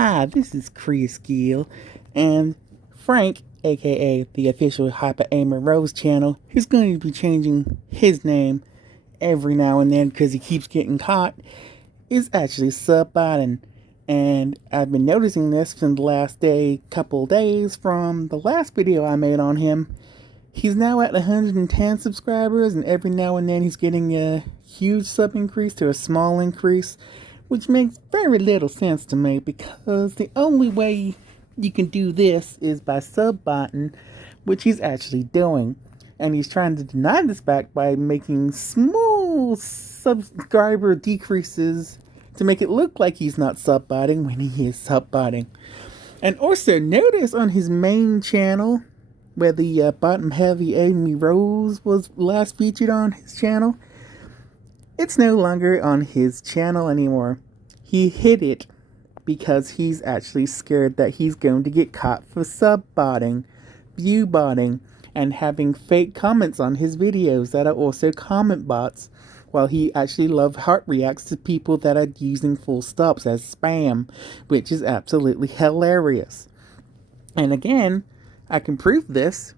Hi, this is Chris Gill, and Frank, aka the official Hyper Aimer Rose channel, is going to be changing his name every now and then because he keeps getting caught, is actually sub-botting. And I've been noticing this from the last couple days from the last video I made on him. He's now at 110 subscribers, and every now and then he's getting a huge sub increase to a small increase, which makes very little sense to me because the only way you can do this is by sub-botting, which he's actually doing. And he's trying to deny this fact by making small subscriber decreases to make it look like he's not sub-botting when he is sub-botting. And also notice on his main channel, where the bottom heavy Amy Rose was last featured on his channel, it's no longer on his channel anymore. He hid it because he's actually scared that he's going to get caught for sub-botting, view-botting, and having fake comments on his videos that are also comment bots, while he actually heart reacts to people that are using full stops as spam, which is absolutely hilarious. And again, I can prove this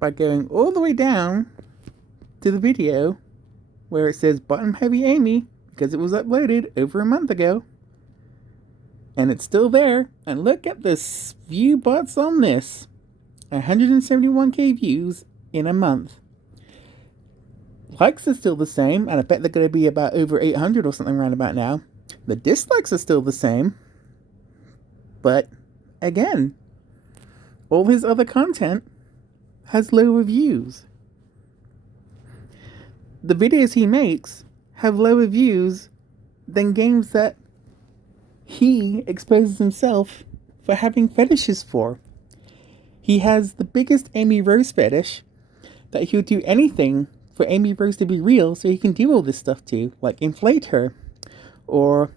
by going all the way down to the video where it says bottom heavy Amy, because it was uploaded over a month ago. And it's still there. And look at the view bots on this. 171k views in a month. Likes are still the same, and I bet they're going to be about over 800 or something around about now. The dislikes are still the same. But, again, all his other content has lower views. The videos he makes have lower views than games that he exposes himself for having fetishes for. He has the biggest Amy Rose fetish that he'll do anything for Amy Rose to be real so he can do all this stuff too, like inflate her, or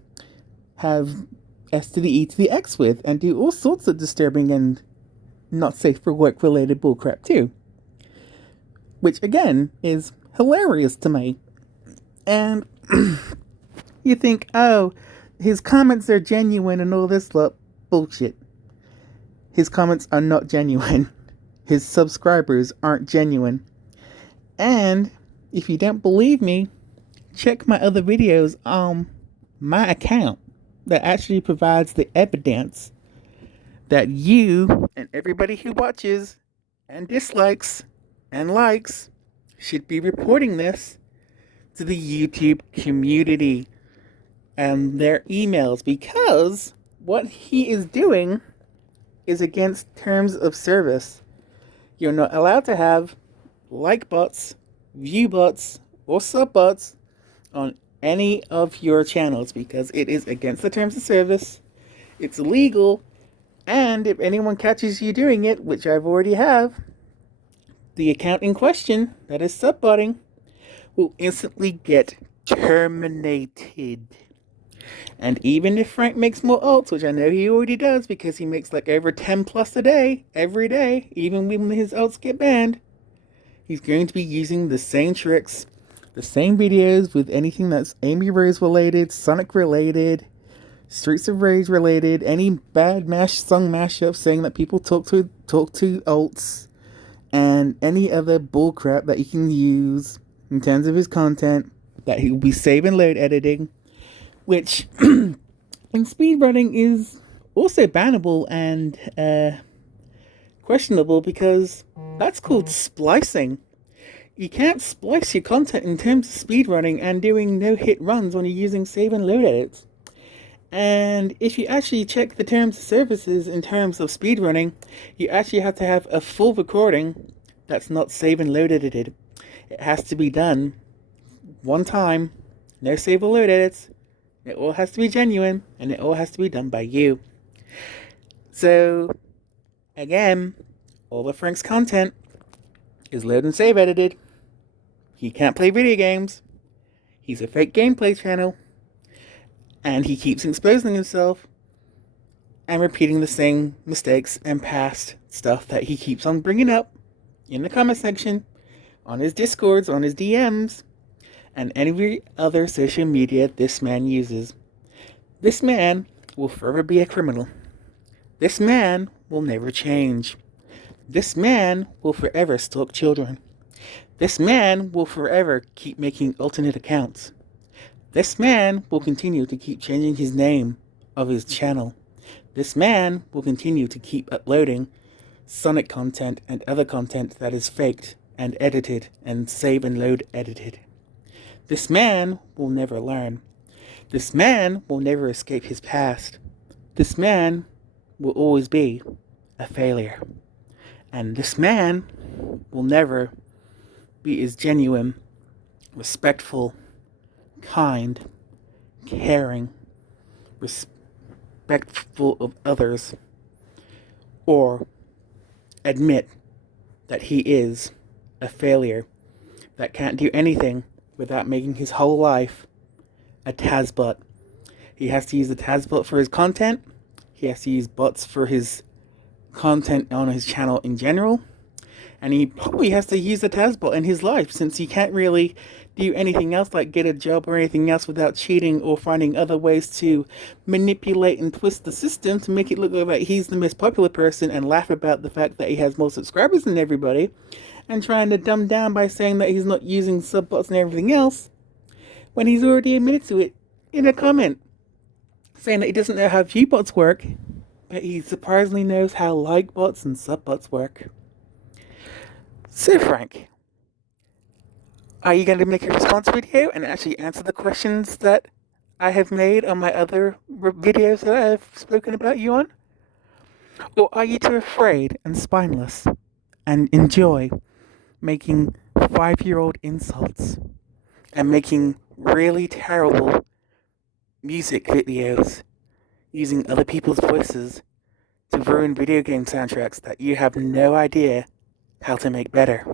have S to the E to the X with, and do all sorts of disturbing and not safe for work related bullcrap too. Which again is hilarious to me. And you think, oh, his comments are genuine and all this bullshit. His comments are not genuine. His subscribers aren't genuine. And if you don't believe me, check my other videos on my account that actually provides the evidence that you and everybody who watches and dislikes and likes should be reporting this to the YouTube community and their emails, because what he is doing is against terms of service. You're not allowed to have like bots, view bots, or sub bots on any of your channels because it is against the terms of service. It's illegal, and if anyone catches you doing it, which I've already have, the account in question that is sub-botting will instantly get terminated. And even if Frank makes more alts, which I know he already does because he makes like over 10 plus a day, every day, even when his alts get banned, he's going to be using the same tricks, the same videos with anything that's Amy Rose related, Sonic related, Streets of Rage related, any bad song mashup saying that people talk to alts, and any other bullcrap that he can use in terms of his content that he will be save and load editing, which in speedrunning is also bannable and questionable because that's called splicing. You can't splice your content in terms of speedrunning and doing no-hit runs when you're using save and load edits. And if you actually check the terms of services in terms of speedrunning, you actually have to have a full recording that's not save and load edited. It has to be done one time, no save or load edits. It all has to be genuine, and it all has to be done by you. So, again, all of Frank's content is load and save edited. He can't play video games. He's a fake gameplay channel. And he keeps exposing himself and repeating the same mistakes and past stuff that he keeps on bringing up in the comment section, on his Discords, on his DMs, and any other social media this man uses. This man will forever be a criminal. This man will never change. This man will forever stalk children. This man will forever keep making alternate accounts. This man will continue to keep changing his name of his channel. This man will continue to keep uploading Sonic content and other content that is faked and edited and save and load edited. This man will never learn. This man will never escape his past. This man will always be a failure. And this man will never be as genuine, respectful, kind, caring, respectful of others, or admit that he is a failure that can't do anything without making his whole life a TASBot. He has to use the TASBot for his content. He has to use bots for his content on his channel in general. And he probably has to use the TASBot in his life, since he can't really do anything else like get a job or anything else without cheating or finding other ways to manipulate and twist the system to make it look like he's the most popular person and laugh about the fact that he has more subscribers than everybody, and trying to dumb down by saying that he's not using subbots and everything else when he's already admitted to it in a comment, saying that he doesn't know how viewbots work, but he surprisingly knows how like bots and subbots work. So Frank, are you going to make a response video and actually answer the questions that I have made on my other videos that I have spoken about you on? Or are you too afraid and spineless and enjoy making 5-year-old insults and making really terrible music videos using other people's voices to ruin video game soundtracks that you have no idea how to make better?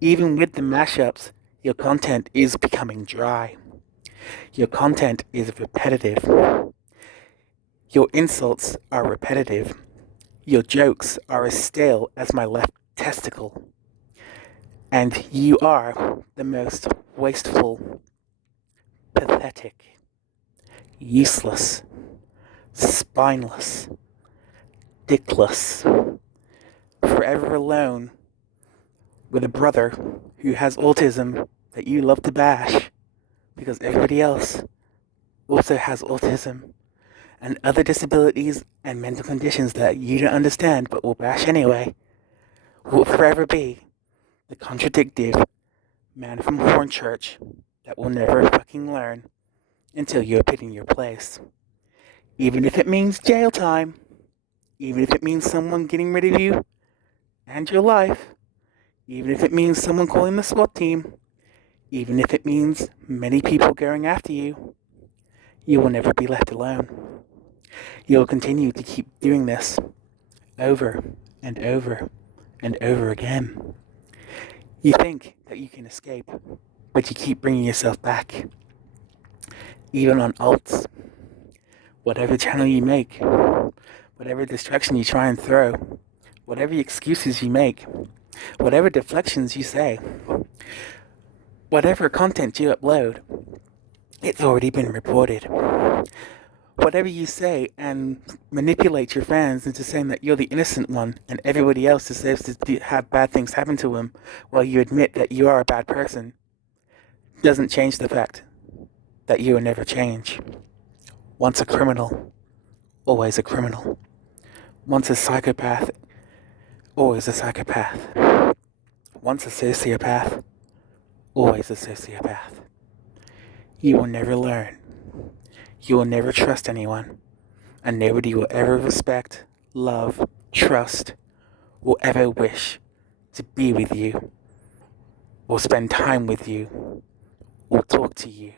Even with the mashups, your content is becoming dry. Your content is repetitive. Your insults are repetitive. Your jokes are as stale as my left testicle. And you are the most wasteful, pathetic, useless, spineless, dickless, forever alone with a brother who has autism that you love to bash because everybody else also has autism and other disabilities and mental conditions that you don't understand but will bash anyway, will forever be the contradictive man from Hornchurch that will never fucking learn until you're put in your place. Even if it means jail time, even if it means someone getting rid of you and your life, even if it means someone calling the SWAT team, even if it means many people going after you, you will never be left alone. You will continue to keep doing this over and over and over again. You think that you can escape, but you keep bringing yourself back. Even on alts, whatever channel you make, whatever distraction you try and throw, whatever excuses you make, whatever deflections you say, whatever content you upload, it's already been reported. Whatever you say and manipulate your fans into saying that you're the innocent one and everybody else deserves to have bad things happen to them while you admit that you are a bad person, doesn't change the fact that you will never change. Once a criminal, always a criminal. Once a psychopath, always a psychopath. Once a sociopath, always a sociopath. You will never learn. You will never trust anyone. And nobody will ever respect, love, trust, or ever wish to be with you, or spend time with you, or talk to you,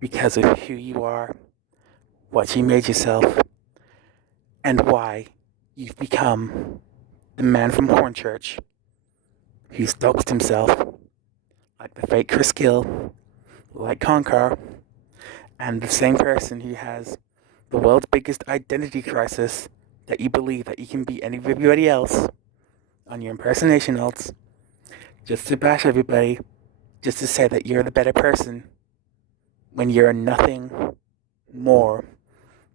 because of who you are, what you made yourself, and why you've become the man from Hornchurch who's doxed himself, like the fake Chris Gill, like Concar, and the same person who has the world's biggest identity crisis that you believe that you can be anybody else on your impersonation alts, just to bash everybody, just to say that you're the better person, when you're nothing more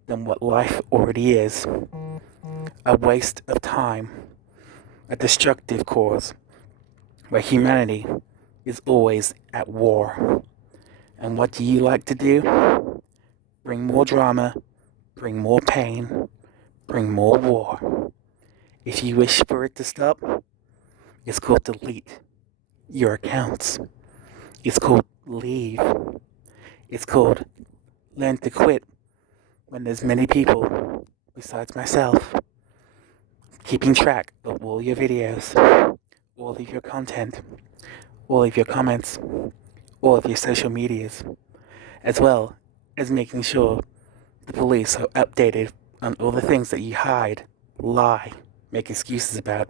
than what life already is. A waste of time, a destructive cause, where humanity is always at war. And what do you like to do? Bring more drama, bring more pain, bring more war. If you wish for it to stop, it's called delete your accounts. It's called leave. It's called learn to quit when there's many people besides myself keeping track of all your videos, all of your content, all of your comments, all of your social medias, as well as making sure the police are updated on all the things that you hide, lie, make excuses about,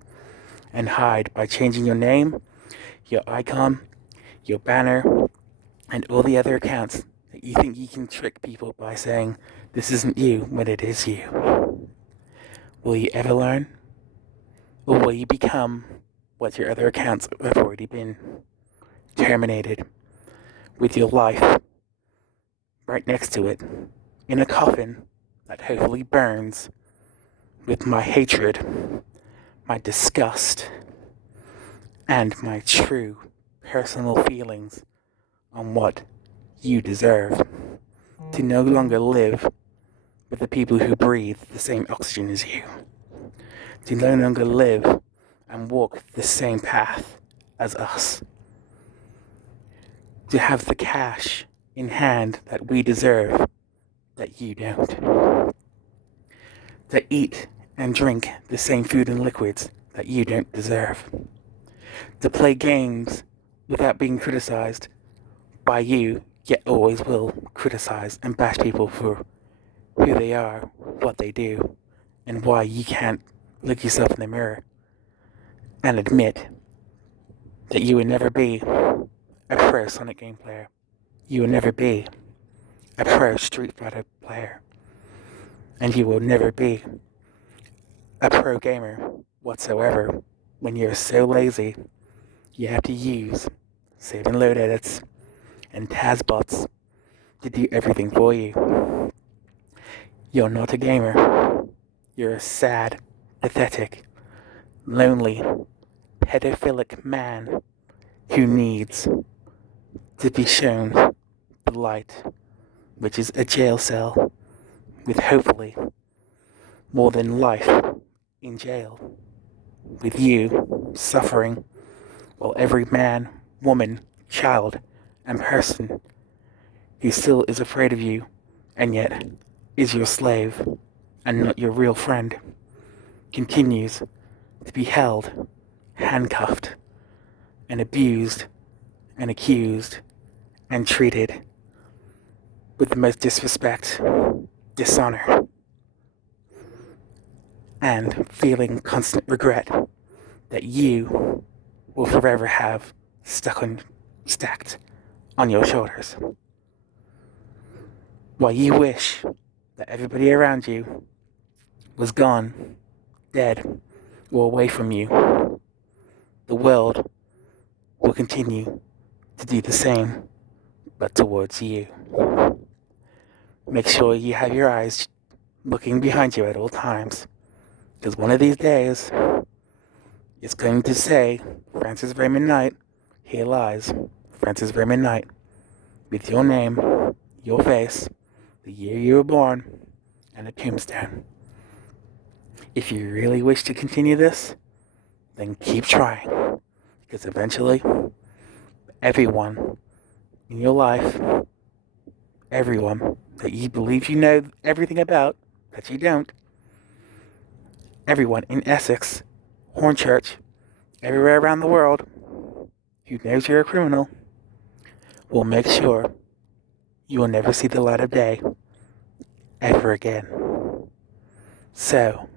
and hide by changing your name, your icon, your banner, and all the other accounts that you think you can trick people by saying this isn't you when it is you. Will you ever learn? Or will you become what your other accounts have already been? Terminated, with your life right next to it, in a coffin that hopefully burns, with my hatred, my disgust, and my true personal feelings on what you deserve. To no longer live with the people who breathe the same oxygen as you. To no longer live and walk the same path as us. To have the cash in hand that we deserve, that you don't. To eat and drink the same food and liquids that you don't deserve. To play games without being criticized by you, yet always will criticize and bash people for who they are, what they do, and why you can't look yourself in the mirror and admit that you will never be a pro Sonic game player. You will never be a pro Street Fighter player. And you will never be a pro gamer whatsoever when you're so lazy you have to use save and load edits and TASBots to do everything for you. You're not a gamer. You're a sad, pathetic, lonely, pedophilic man who needs to be shown the light, which is a jail cell with hopefully more than life in jail, with you suffering while every man, woman, child, and person who still is afraid of you and yet is your slave and not your real friend continues to be held, handcuffed, and abused and accused and treated with the most disrespect, dishonor, and feeling constant regret that you will forever have stacked on your shoulders. While you wish that everybody around you was gone, dead, or away from you, the world will continue to do the same, but towards you. Make sure you have your eyes looking behind you at all times, because one of these days, it's going to say, Francis Raymond Knight, here lies Francis Raymond Knight, with your name, your face, the year you were born, and a tombstone. If you really wish to continue this, then keep trying, because eventually, everyone in your life, everyone that you believe you know everything about, that you don't, everyone in Essex, Hornchurch, everywhere around the world who knows you're a criminal will make sure you will never see the light of day ever again. So,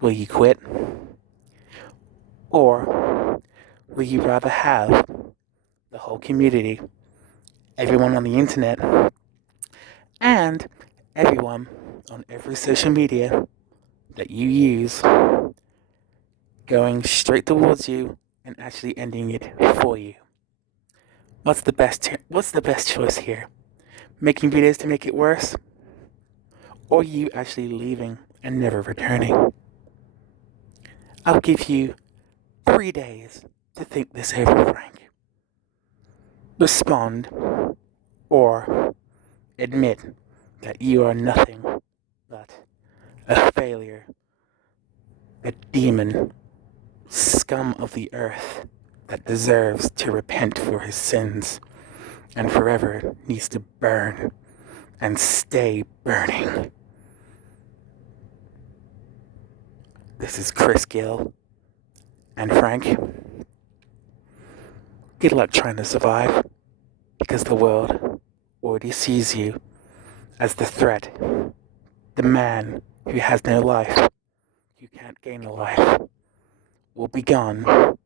will you quit? Or will you rather have the whole community, everyone on the internet, and everyone on every social media that you use going straight towards you and actually ending it for you? What's the best choice here? Making videos to make it worse? or you actually leaving and never returning. I'll give you 3 days to think this over, Frank. Respond or admit that you are nothing but a failure, a demon, scum of the earth that deserves to repent for his sins and forever needs to burn and stay burning. This is Chris Gill and Frank. Good luck trying to survive, because the world already sees you as the threat, the man who has no life, who can't gain a life, will be gone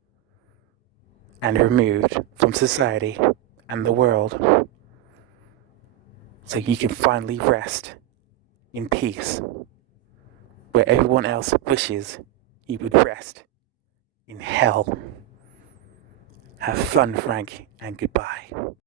and removed from society and the world, so you can finally rest in peace, where everyone else wishes you would rest in hell. Have fun, Frank, and goodbye.